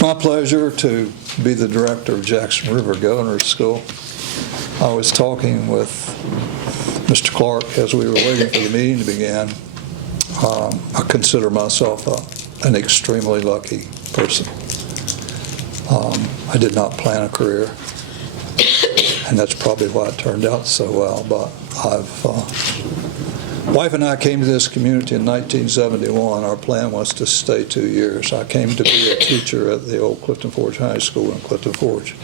It's my pleasure to be the director of Jackson River Governor's School. I was talking with Mr. Clark as we were waiting for the meeting to begin. I consider myself an extremely lucky person. I did not plan a career, and that's probably why it turned out so well. But wife and I came to this community in 1971. Our plan was to stay 2 years. I came to be a teacher at the old Clifton Forge High School in Clifton Forge.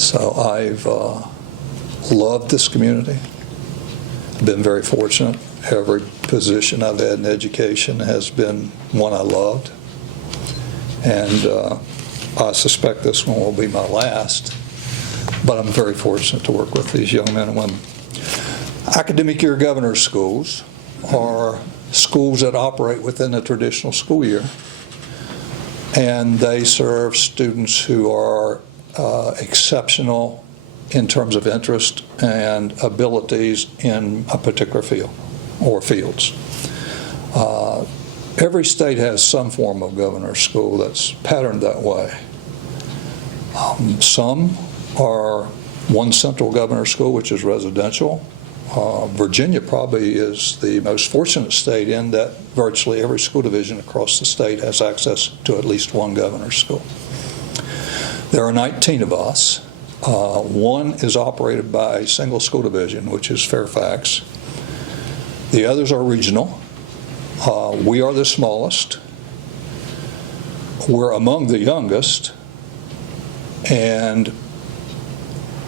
So I've loved this community. I've been very fortunate. Every position I've had in education has been one I loved. And I suspect this one will be my last, but I'm very fortunate to work with these young men and women. Academic year governors schools are schools that operate within the traditional school year, and they serve students who are exceptional in terms of interest and abilities in a particular field or fields. Every state has some form of governor's school that's patterned that way. Some are one central governor's school, which is residential. Virginia probably is the most fortunate state in that virtually every school division across the state has access to at least one governor's school. There are 19 of us. One is operated by a single school division, which is Fairfax. The others are regional. We are the smallest. We're among the youngest. And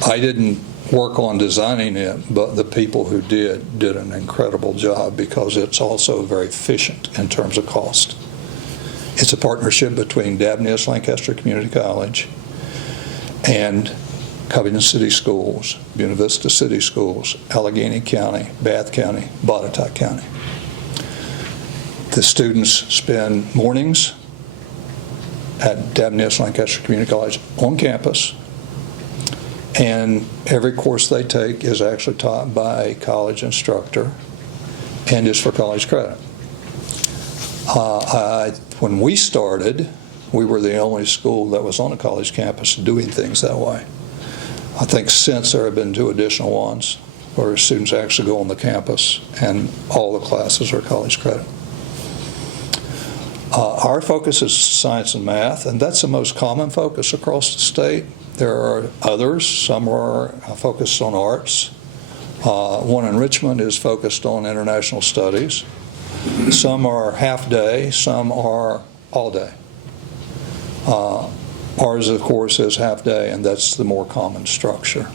I didn't work on designing it, but the people who did an incredible job because it's also very efficient in terms of cost. It's a partnership between Dabney Lancaster Community College and Covington City Schools, Buena Vista City Schools, Allegheny County, Bath County, Botetourt County. The students spend mornings at Dabney Lancaster Community College on campus, and every course they take is actually taught by a college instructor and is for college credit. When we started, we were the only school that was on a college campus doing things that way. I think since there have been 2 additional ones where students actually go on the campus and all the classes are college credit. Our focus is science and math, and that's the most common focus across the state. There are others. Some are focused on arts. One in Richmond is focused on international studies. Some are half day, some are all day. Ours, of course, is half day, and that's the more common structure.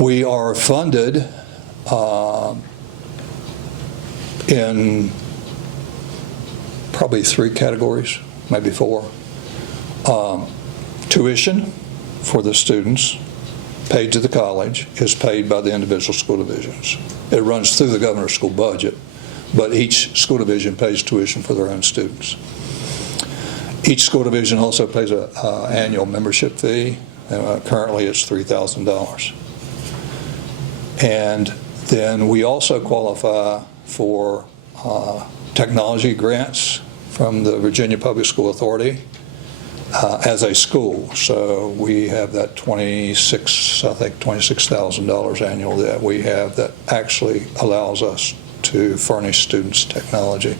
We are funded in probably 3 categories, maybe 4. Tuition for the students paid to the college is paid by the individual school divisions. It runs through the governor's school budget, but each school division pays tuition for their own students. Each school division also pays an annual membership fee. Currently it's $3,000. And then we also qualify for technology grants from the Virginia Public School Authority as a school. So we have that $26,000 annual that we have that actually allows us to furnish students technology.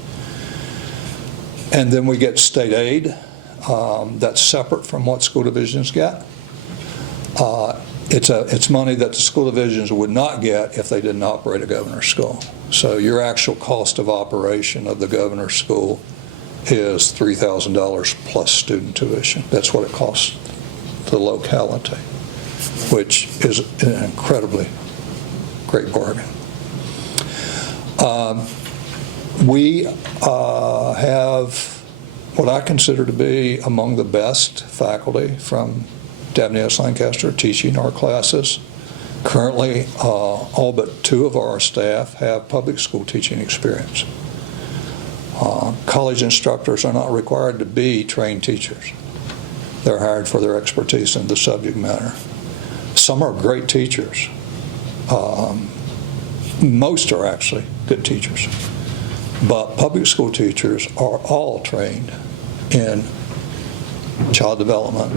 And then we get state aid. That's separate from what school divisions get. It's money that the school divisions would not get if they didn't operate a governor's school. So your actual cost of operation of the governor's school is $3,000 plus student tuition. That's what it costs the locality, which is an incredibly great bargain. We have what I consider to be among the best faculty from Dabney Lancaster teaching our classes. Currently, all but 2 of our staff have public school teaching experience. College instructors are not required to be trained teachers. They're hired for their expertise in the subject matter. Some are great teachers. Most are actually good teachers. But public school teachers are all trained in child development,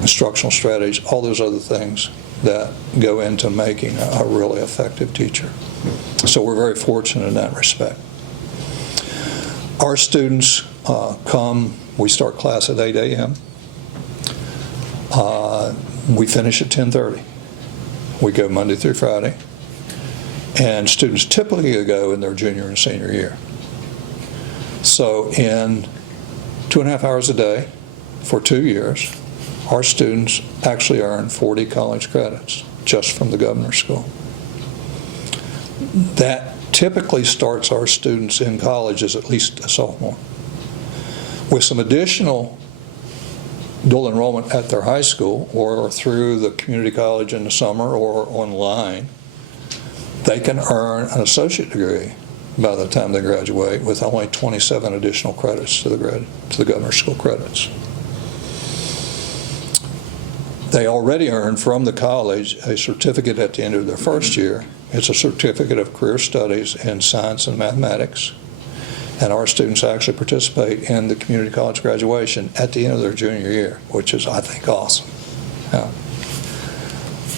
instructional strategies, all those other things that go into making a really effective teacher. So we're very fortunate in that respect. Our students we start class at 8 a.m. We finish at 10:30. We go Monday through Friday. And students typically go in their junior and senior year. So in 2.5 hours a day for 2 years, our students actually earn 40 college credits just from the Governor's School. That typically starts our students in college as at least a sophomore. With some additional dual enrollment at their high school or through the community college in the summer or online, they can earn an associate degree by the time they graduate with only 27 additional credits to the Governor's School credits. They already earn from the college a certificate at the end of their first year. It's a certificate of career studies in science and mathematics. And our students actually participate in the community college graduation at the end of their junior year, which is, I think, awesome. Yeah.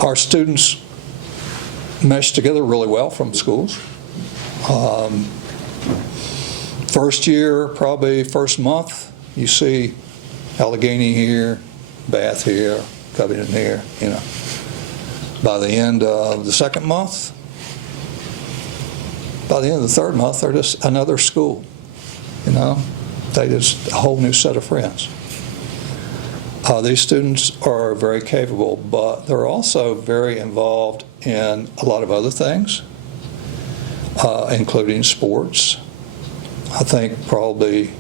Our students mesh together really well from schools. First year, probably first month, you see Allegheny here, Bath here, Covington here, you know. By the end of the second month, by the end of the third month, they're just another school, you know. They just a whole new set of friends. These students are very capable, but they're also very involved in a lot of other things, including sports. I think probably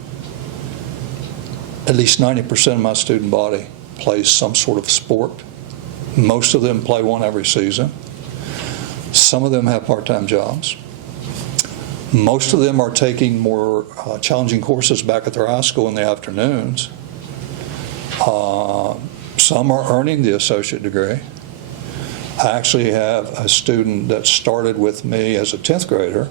at least 90% of my student body plays some sort of sport. Most of them play one every season. Some of them have part-time jobs. Most of them are taking more challenging courses back at their high school in the afternoons. Some are earning the associate degree. I actually have a student that started with me as a 10th grader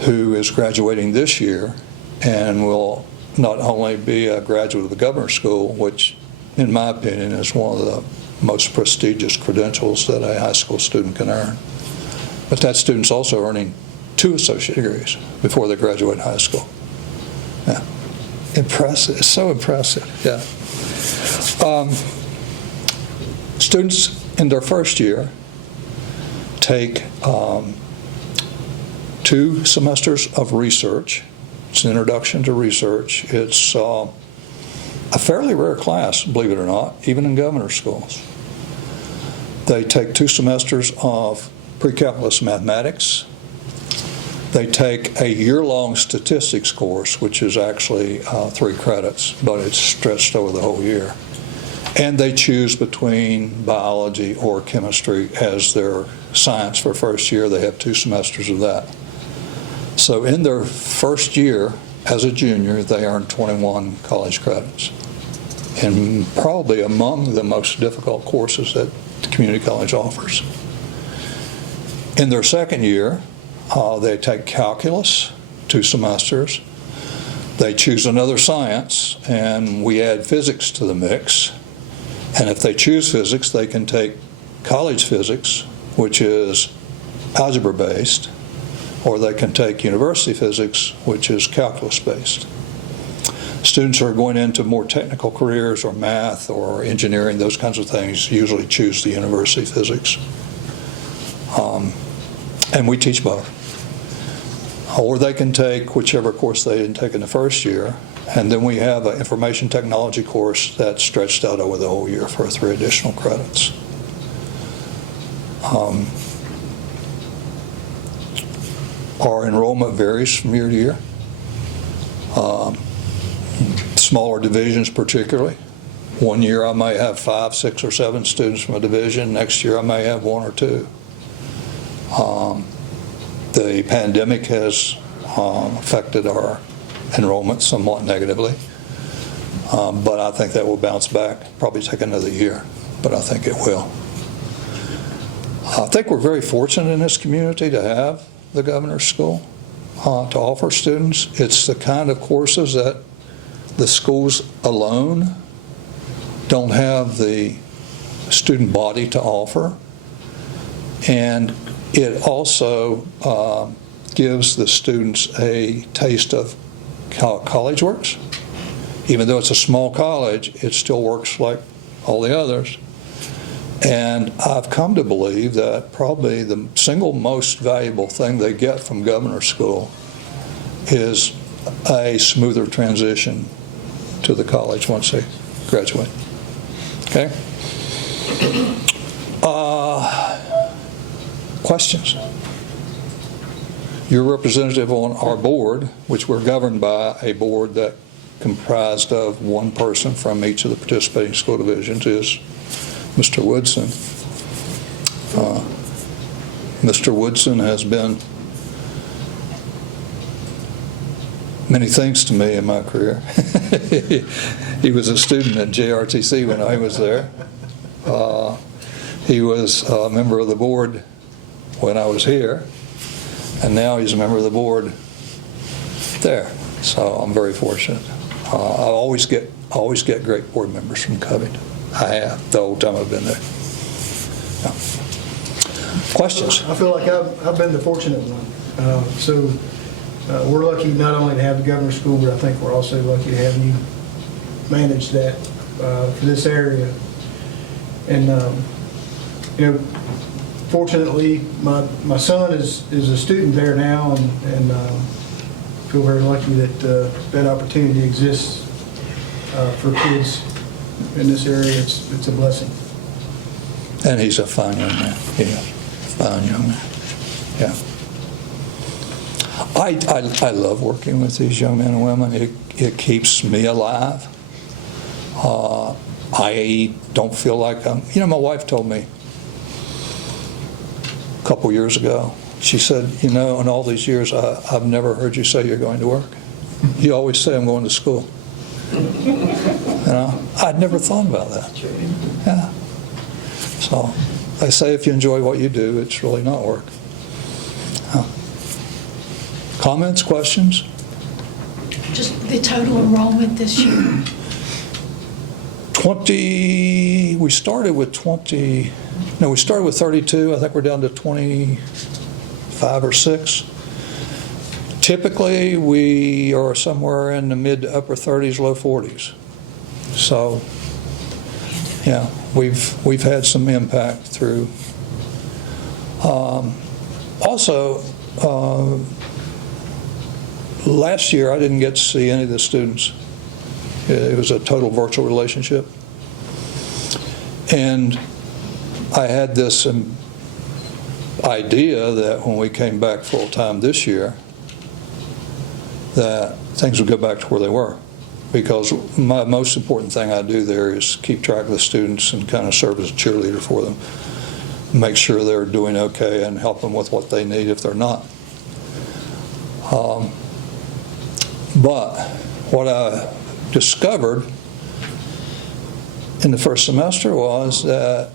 who is graduating this year and will not only be a graduate of the Governor's School, which in my opinion is one of the most prestigious credentials that a high school student can earn, but that student's also earning 2 associate degrees before they graduate high school. Yeah. Impressive. It's so impressive. Yeah. Students in their first year take 2 semesters of research. It's an introduction to research. It's a fairly rare class, believe it or not, even in Governor's schools. They take 2 semesters of pre-calculus mathematics. They take a year-long statistics course, which is actually 3 credits, but it's stretched over the whole year. And they choose between biology or chemistry as their science for first year. They have 2 semesters of that. So in their first year as a junior, they earn 21 college credits, and probably among the most difficult courses that the community college offers. In their second year, they take calculus, 2 semesters. They choose another science, and we add physics to the mix. And if they choose physics, they can take college physics, which is algebra-based, or they can take university physics, which is calculus-based. Students who are going into more technical careers or math or engineering, those kinds of things, usually choose the university physics. And we teach both. Or they can take whichever course they didn't take in the first year, and then we have an information technology course that's stretched out over the whole year for 3 additional credits. Our enrollment varies from year to year. Smaller divisions particularly. One year I may have 5, 6, or 7 students from a division. Next year I may have 1 or 2. The pandemic has affected our enrollment somewhat negatively, but I think that will bounce back. Probably take another year, but I think it will. I think we're very fortunate in this community to have the Governor's School. to offer students. It's the kind of courses that the schools alone don't have the student body to offer. And it also gives the students a taste of how college works. Even though it's a small college, it still works like all the others. And I've come to believe that probably the single most valuable thing they get from Governor's School is a smoother transition to the college once they graduate. Okay? Questions? You're representative on our board, which we're governed by a board that comprised of one person from each of the participating school divisions, is Mr. Woodson. Mr. Woodson has been many things to me in my career. He was a student at JRTC when I was there. He was a member of the board when I was here, and now he's a member of the board there. So I'm very fortunate. I always get great board members from Covington. I have the whole time I've been there. Yeah. Questions? I feel like I've been the fortunate one. We're lucky not only to have the Governor's School, but I think we're also lucky to have you manage that for this area. And fortunately, my son is a student there now, and feel very lucky that that opportunity exists for kids in this area. It's a blessing. And he's a fine young man. Yeah, fine young man. Yeah. I love working with these young men and women. It keeps me alive. I don't feel like I'm, my wife told me a couple years ago, she said, in all these years, I've never heard you say you're going to work. You always say I'm going to school. I'd never thought about that. Yeah. So they say if you enjoy what you do, it's really not work. Comments, questions? Just the total enrollment this year. We started with 32. I think we're down to 25 or 6. Typically, we are somewhere in the mid to upper 30s, low 40s. So, yeah, we've had some impact through. Also, last year I didn't get to see any of the students. It was a total virtual relationship. And I had this idea that when we came back full-time this year, that things would go back to where they were. Because my most important thing I do there is keep track of the students and kind of serve as a cheerleader for them. Make sure they're doing okay and help them with what they need if they're not. But what I discovered in the first semester was that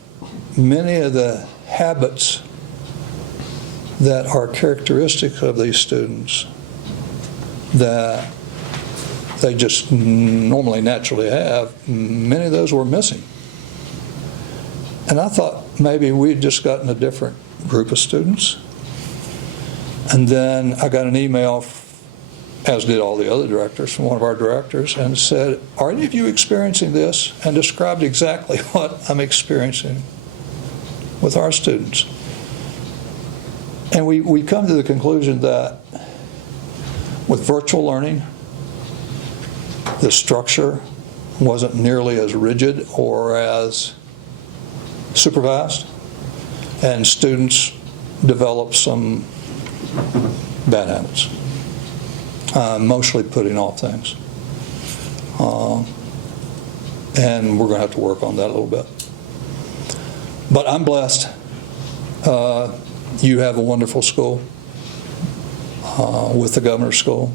many of the habits that are characteristic of these students that they just normally naturally have, many of those were missing. And I thought maybe we'd just gotten a different group of students. And then I got an email, as did all the other directors, from one of our directors, and said, are any of you experiencing this? And described exactly what I'm experiencing with our students. And we come to the conclusion that with virtual learning, the structure wasn't nearly as rigid or as supervised, and students developed some bad habits. Mostly putting off things. And we're going to have to work on that a little bit. But I'm blessed. You have a wonderful school with the Governor's School.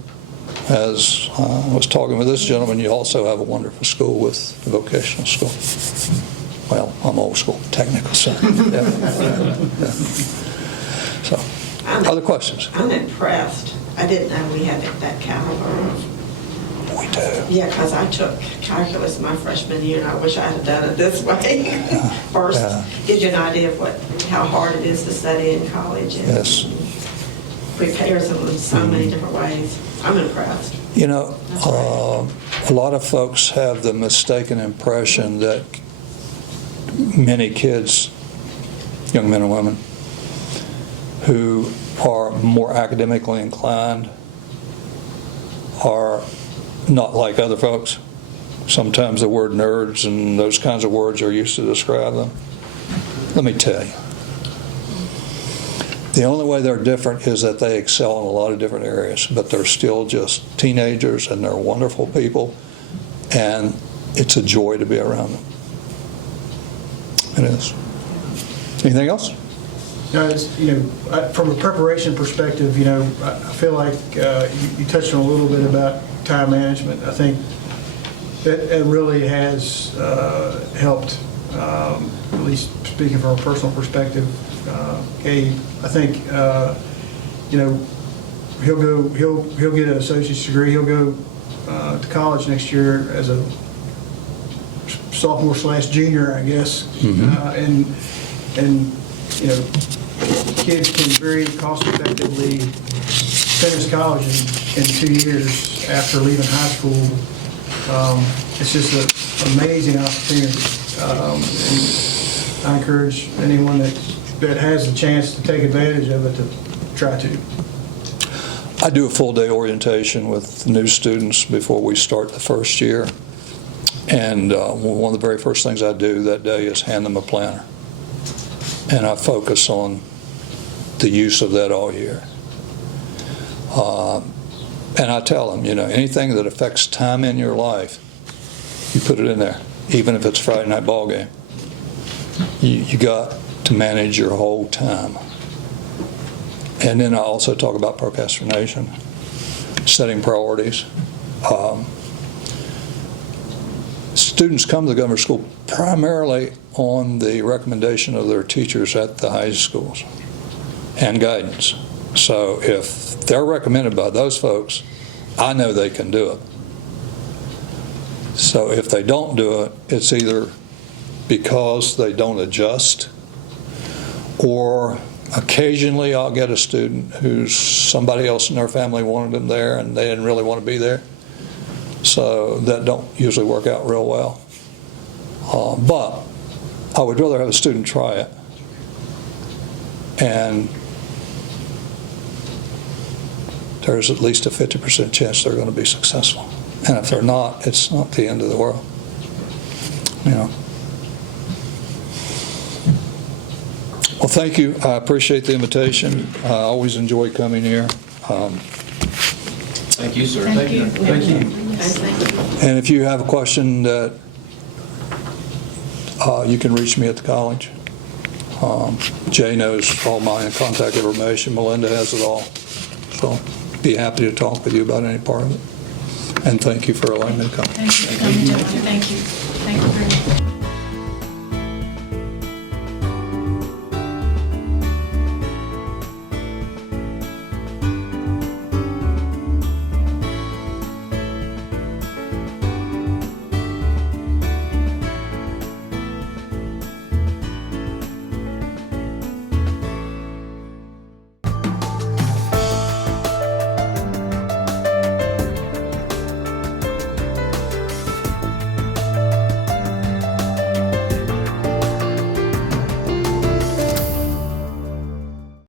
As I was talking with this gentleman, you also have a wonderful school with the vocational school. Well, I'm old school, technical side. Yeah. So, other questions? I'm impressed I didn't know we had that caliber. We do. Yeah, because I took calculus my freshman year, and I wish I had done it this way. First, Yeah. gives you an idea of how hard it is to study in college. And Yes. prepares them in so many different ways. I'm impressed. You know, That's right. a lot of folks have the mistaken impression that many kids, young men and women, who are more academically inclined are not like other folks. Sometimes the word nerds and those kinds of words are used to describe them. Let me tell you. The only way they're different is that they excel in a lot of different areas, but they're still just teenagers and they're wonderful people, and it's a joy to be around them. It is. Anything else? No, from a preparation perspective, I feel like you touched on a little bit about time management. I think it really has helped, at least speaking from a personal perspective. Gabe, I think, he'll get an associate's degree. He'll go to college next year as a sophomore/junior, I guess. And kids can very cost effectively finish college in 2 years after leaving high school. It's just an amazing opportunity. And I encourage anyone that has the chance to take advantage of it to try to. I do a full day orientation with new students before we start the first year. And one of the very first things I do that day is hand them a planner. And I focus on the use of that all year. And I tell them, anything that affects time in your life, you put it in there, even if it's Friday night ball game. You got to manage your whole time. And then I also talk about procrastination, setting priorities. Students come to the government school primarily on the recommendation of their teachers at the high schools and guidance. So if they're recommended by those folks, I know they can do it. So if they don't do it, it's either because they don't adjust, or occasionally I'll get a student who's somebody else in their family wanted them there and they didn't really want to be there. So that don't usually work out real well. But I would rather have a student try it. And there's at least a 50% chance they're going to be successful. And if they're not, it's not the end of the world. Well, thank you. I appreciate the invitation. I always enjoy coming here. Thank you, sir. Thank you. Thank you. And if you have a question that you can reach me at the college. Jay knows all my contact information. Melinda has it all. So be happy to talk with you about any part of it. And thank you for allowing me to come. Thank you for coming, gentlemen. Thank you. Thank you very much.